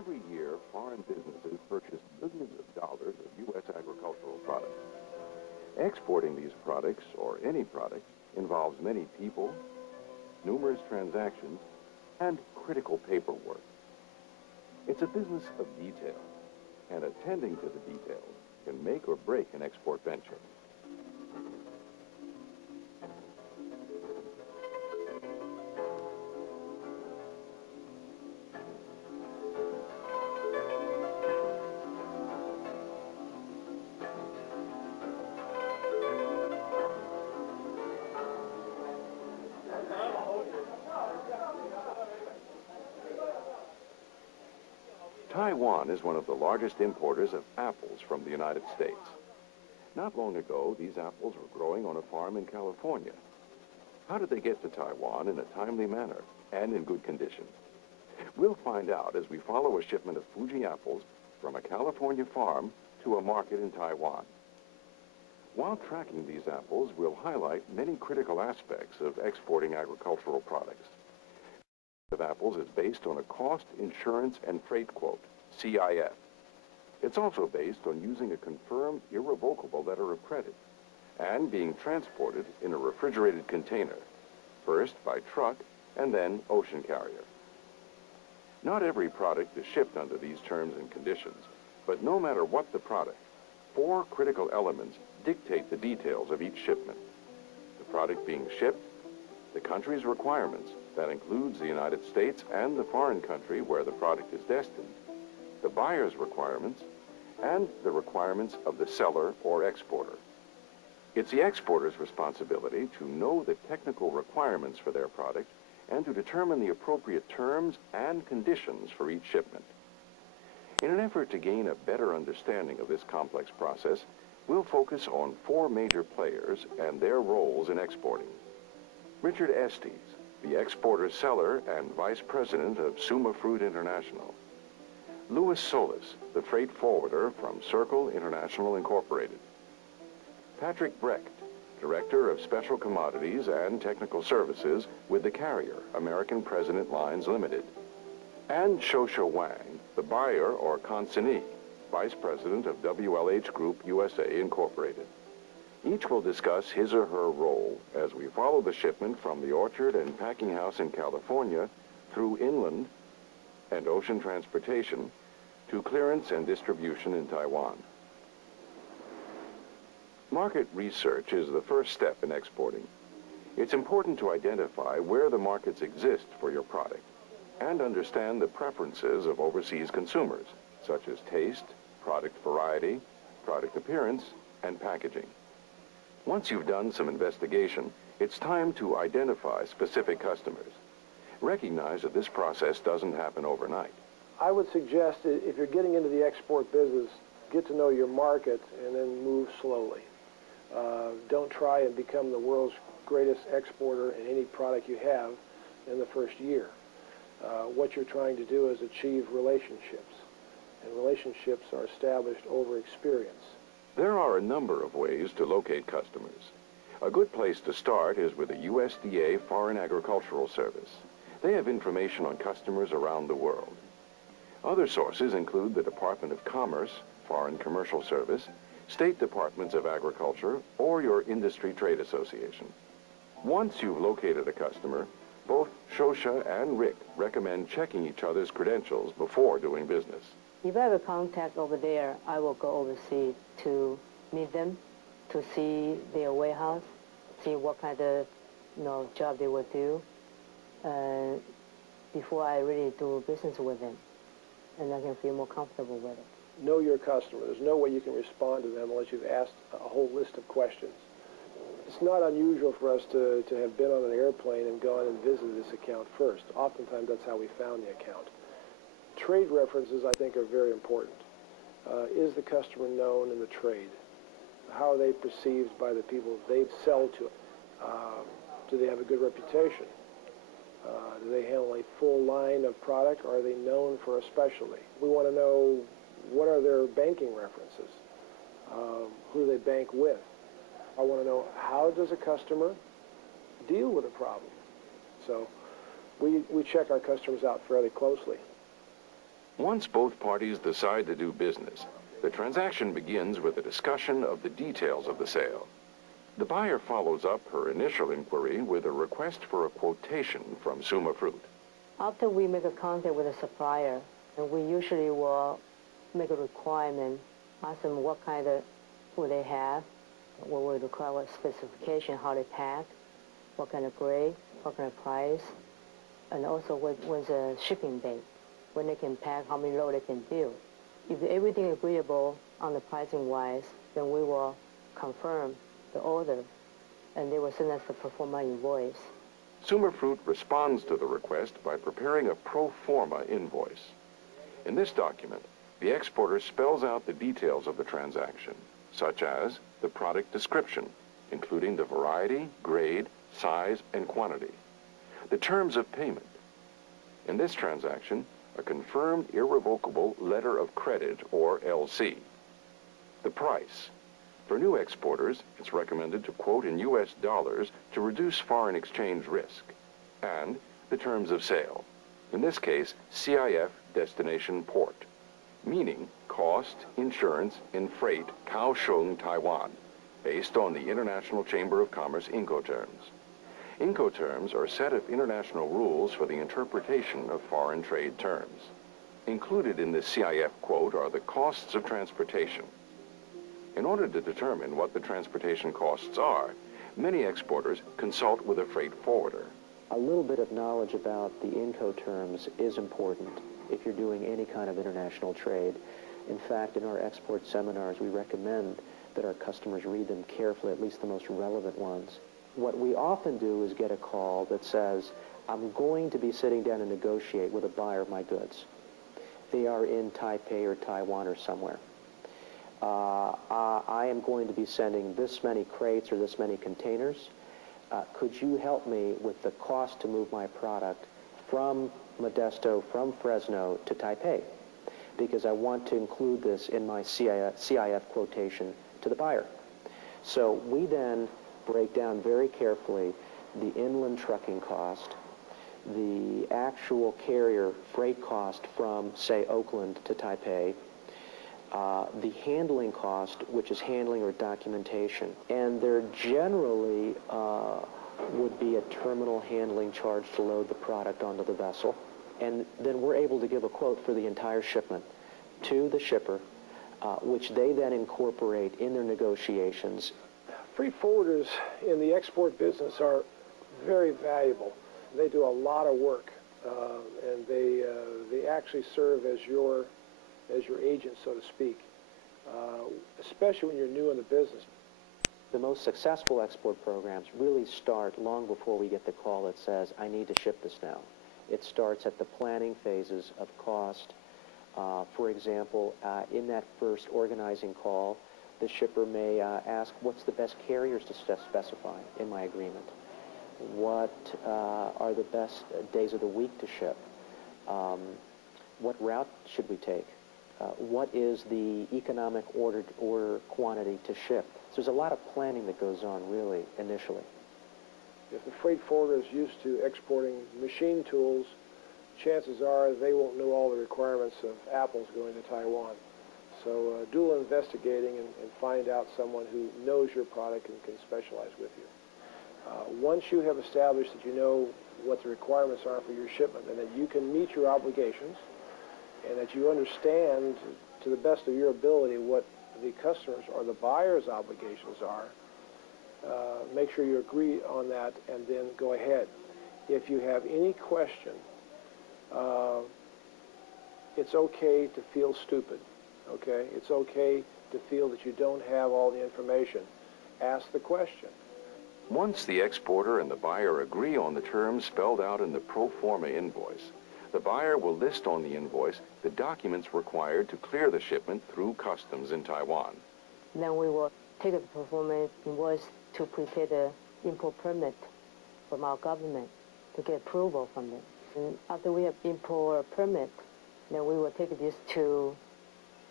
Every year, foreign businesses purchase billions of dollars of U.S. agricultural products. Exporting these products, or any product, involves many people, numerous transactions, and critical paperwork. It's a business of detail, and attending to the details can make or break an export venture. Taiwan is one of the largest importers of apples from the United States. Not long ago, these apples were growing on a farm in California. How did they get to Taiwan in a timely manner and in good condition? We'll find out as we follow a shipment of Fuji apples from a California farm to a market in Taiwan. While tracking these apples, we'll highlight many critical aspects of exporting agricultural products. Of apples is based on a cost, insurance, and freight quote, CIF. It's also based on using a confirmed, irrevocable letter of credit and being transported in a refrigerated container, first by truck and then ocean carrier. Not every product is shipped under these terms and conditions, but no matter what the product, 4 critical elements dictate the details of each shipment. The product being shipped, the country's requirements, that includes the United States and the foreign country where the product is destined, the buyer's requirements, and the requirements of the seller or exporter. It's the exporter's responsibility to know the technical requirements for their product and to determine the appropriate terms and conditions for each shipment. In an effort to gain a better understanding of this complex process, we'll focus on 4 major players and their roles in exporting. Richard Estes, the exporter-seller and vice president of Suma Fruit International. Louis Solis, the freight forwarder from Circle International Incorporated. Patrick Brecht, director of special commodities and technical services with the carrier, American President Lines Limited. And Shosha Wang, the buyer or consignee, vice president of WLH Group USA Incorporated. Each will discuss his or her role as we follow the shipment from the orchard and packing house in California through inland and ocean transportation to clearance and distribution in Taiwan. Market research is the first step in exporting. It's important to identify where the markets exist for your product and understand the preferences of overseas consumers, such as taste, product variety, product appearance, and packaging. Once you've done some investigation, it's time to identify specific customers. Recognize that this process doesn't happen overnight. I would suggest if you're getting into the export business, get to know your market and then move slowly. Don't try and become the world's greatest exporter in any product you have in the first year. What you're trying to do is achieve relationships, and relationships are established over experience. There are a number of ways to locate customers. A good place to start is with the USDA Foreign Agricultural Service. They have information on customers around the world. Other sources include the Department of Commerce, Foreign Commercial Service, State Departments of Agriculture, or your industry trade association. Once you've located a customer, both Shosha and Rick recommend checking each other's credentials before doing business. If I have a contact over there, I will go overseas to meet them, to see their warehouse, see what kind of job they will do before I really do business with them, and I can feel more comfortable with it. Know your customer. There's no way you can respond to them unless you've asked a whole list of questions. It's not unusual for us to have been on an airplane and gone and visited this account first. Oftentimes that's how we found the account. Trade references, I think, are very important. Is the customer known in the trade? How are they perceived by the people they sell to? Do they have a good reputation? Do they handle a full line of product, or are they known for a specialty? We want to know what are their banking references? Who do they bank with? I want to know how does a customer deal with a problem? So we check our customers out fairly closely. Once both parties decide to do business, the transaction begins with a discussion of the details of the sale. The buyer follows up her initial inquiry with a request for a quotation from Summa Fruit. After we make a contact with the supplier, and we usually will make a requirement, ask them what kind of food they have, what we require, what specification, how they pack, what kind of grade, what kind of price, and also what's the shipping date, when they can pack, how many loads they can do. If everything agreeable on the pricing wise, then we will confirm the order, and they will send us the pro forma invoice. Summa Fruit responds to the request by preparing a pro forma invoice. In this document, the exporter spells out the details of the transaction, such as the product description, including the variety, grade, size, and quantity, the terms of payment. In this transaction, a confirmed irrevocable letter of credit, or LC. The price. For new exporters, it's recommended to quote in U.S. dollars to reduce foreign exchange risk. And the terms of sale. In this case, CIF destination port, meaning cost, insurance, and freight, Kaohsiung, Taiwan, based on the International Chamber of Commerce Incoterms. Incoterms are a set of international rules for the interpretation of foreign trade terms. Included in the CIF quote are the costs of transportation. In order to determine what the transportation costs are, many exporters consult with a freight forwarder. A little bit of knowledge about the Incoterms is important if you're doing any kind of international trade. In fact, in our export seminars, we recommend that our customers read them carefully, at least the most relevant ones. What we often do is get a call that says, I'm going to be sitting down and negotiate with a buyer of my goods. They are in Taipei or Taiwan or somewhere. I am going to be sending this many crates or this many containers. Could you help me with the cost to move my product from Modesto, from Fresno to Taipei? Because I want to include this in my CIF quotation to the buyer. So we then break down very carefully the inland trucking cost, the actual carrier freight cost from, say, Oakland to Taipei, the handling cost, which is handling or documentation. And there generally would be a terminal handling charge to load the product onto the vessel. And then we're able to give a quote for the entire shipment to the shipper, which they then incorporate in their negotiations. Freight forwarders in the export business are very valuable. They do a lot of work, and they actually serve as your agent, so to speak, especially when you're new in the business. The most successful export programs really start long before we get the call that says, I need to ship this now. It starts at the planning phases of cost. For example, in that first organizing call, the shipper may ask, what's the best carriers to specify in my agreement? What are the best days of the week to ship? What route should we take? What is the economic order quantity to ship? So there's a lot of planning that goes on, really, initially. If the freight forwarder is used to exporting machine tools, chances are they won't know all the requirements of apples going to Taiwan. So dual investigating and find out someone who knows your product and can specialize with you. Once you have established that you know what the requirements are for your shipment and that you can meet your obligations and that you understand to the best of your ability what the customers or the buyer's obligations are, make sure you agree on that and then go ahead. If you have any question, it's okay to feel stupid, okay? It's okay to feel that you don't have all the information. Ask the question. Once the exporter and the buyer agree on the terms spelled out in the pro forma invoice, the buyer will list on the invoice the documents required to clear the shipment through customs in Taiwan. Then we will take the pro forma invoice to prepare the import permit from our government to get approval from them. And after we have import permit, then we will take this to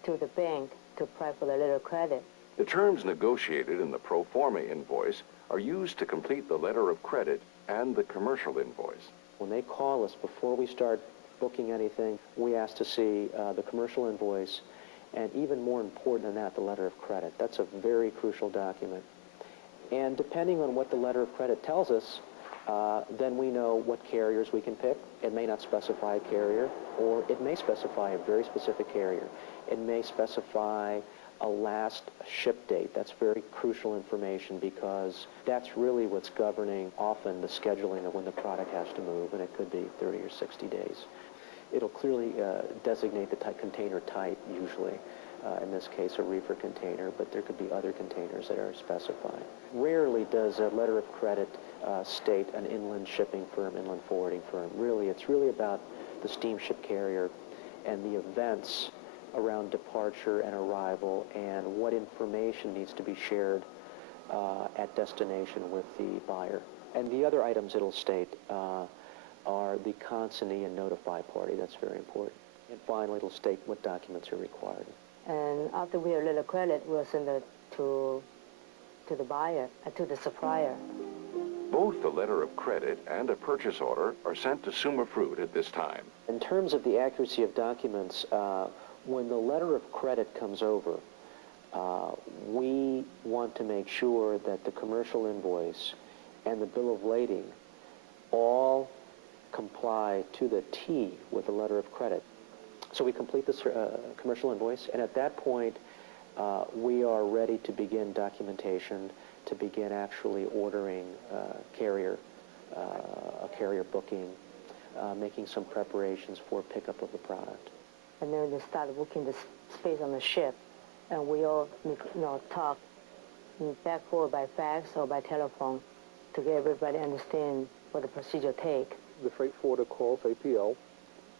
the bank to apply for the letter of credit. The terms negotiated in the pro forma invoice are used to complete the letter of credit and the commercial invoice. When they call us before we start booking anything, we ask to see the commercial invoice, and even more important than that, the letter of credit. That's a very crucial document. And depending on what the letter of credit tells us, then we know what carriers we can pick. It may not specify a carrier, or it may specify a very specific carrier. It may specify a last ship date. That's very crucial information because that's really what's governing often the scheduling of when the product has to move, and it could be 30 or 60 days. It'll clearly designate the container type, usually. In this case, a reefer container, but there could be other containers that are specified. Rarely does a letter of credit state an inland shipping firm, inland forwarding firm. Really, it's really about the steamship carrier and the events around departure and arrival and what information needs to be shared at destination with the buyer. And the other items it'll state are the consignee and notify party. That's very important. And finally, it'll state what documents are required. And after we have letter of credit, we'll send it to the buyer, to the supplier. Both the letter of credit and a purchase order are sent to Summa Fruit at this time. In terms of the accuracy of documents, when the letter of credit comes over, we want to make sure that the commercial invoice and the bill of lading all comply to the T with the letter of credit. So we complete this commercial invoice, and at that point, we are ready to begin documentation, to begin actually ordering a carrier booking, making some preparations for pickup of the product. And then they start booking the space on the ship, and we all talk back forward by fax or by telephone to get everybody understand what the procedure take. The freight forwarder calls APL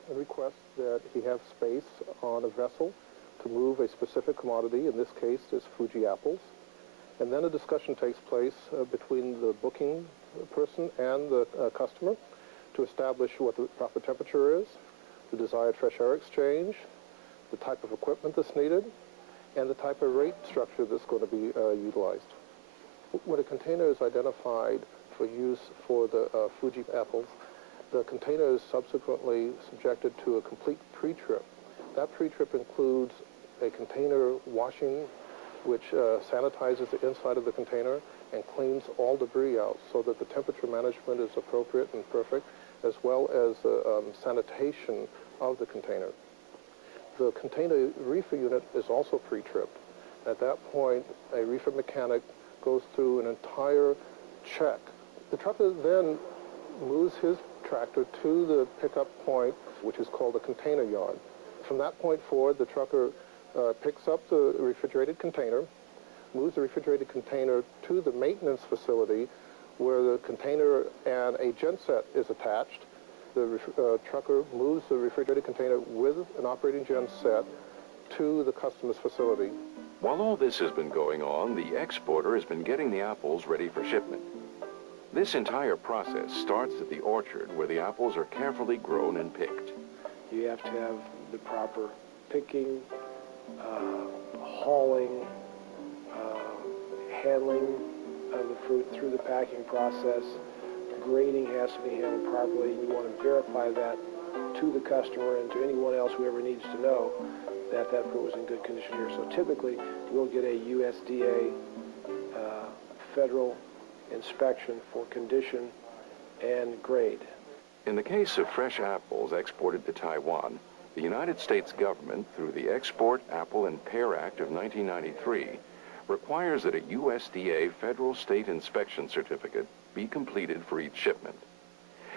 and requests that he have space on a vessel to move a specific commodity. In this case, there's Fuji apples. And then a discussion takes place between the booking person and the customer to establish what the proper temperature is, the desired fresh air exchange, the type of equipment that's needed, and the type of rate structure that's going to be utilized. When a container is identified for use for the Fuji apples, the container is subsequently subjected to a complete pre-trip. That pre-trip includes a container washing, which sanitizes the inside of the container and cleans all debris out so that the temperature management is appropriate and perfect, as well as sanitation of the container. The container reefer unit is also pre-tripped. At that point, a reefer mechanic goes through an entire check. The trucker then moves his tractor to the pickup point, which is called the container yard. From that point forward, the trucker picks up the refrigerated container, moves the refrigerated container to the maintenance facility where the container and a genset is attached. The trucker moves the refrigerated container with an operating genset to the customer's facility. While all this has been going on, the exporter has been getting the apples ready for shipment. This entire process starts at the orchard where the apples are carefully grown and picked. You have to have the proper picking, hauling, handling of the fruit through the packing process. Grading has to be handled properly. You want to verify that to the customer and to anyone else who ever needs to know that that fruit was in good condition here. So typically, we'll get a USDA federal inspection for condition and grade. In the case of fresh apples exported to Taiwan, the United States government, through the Export Apple and Pear Act of 1993, requires that a USDA federal state inspection certificate be completed for each shipment.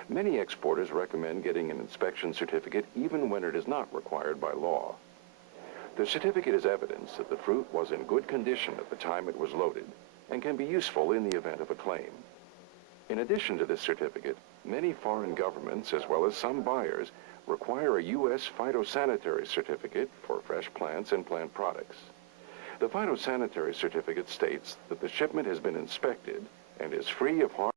Many exporters recommend getting an inspection certificate even when it is not required by law. The certificate is evidence that the fruit was in good condition at the time it was loaded and can be useful in the event of a claim. In addition to this certificate, many foreign governments, as well as some buyers, require a U.S. phytosanitary certificate for fresh plants and plant products. The phytosanitary certificate states that the shipment has been inspected and is free of harm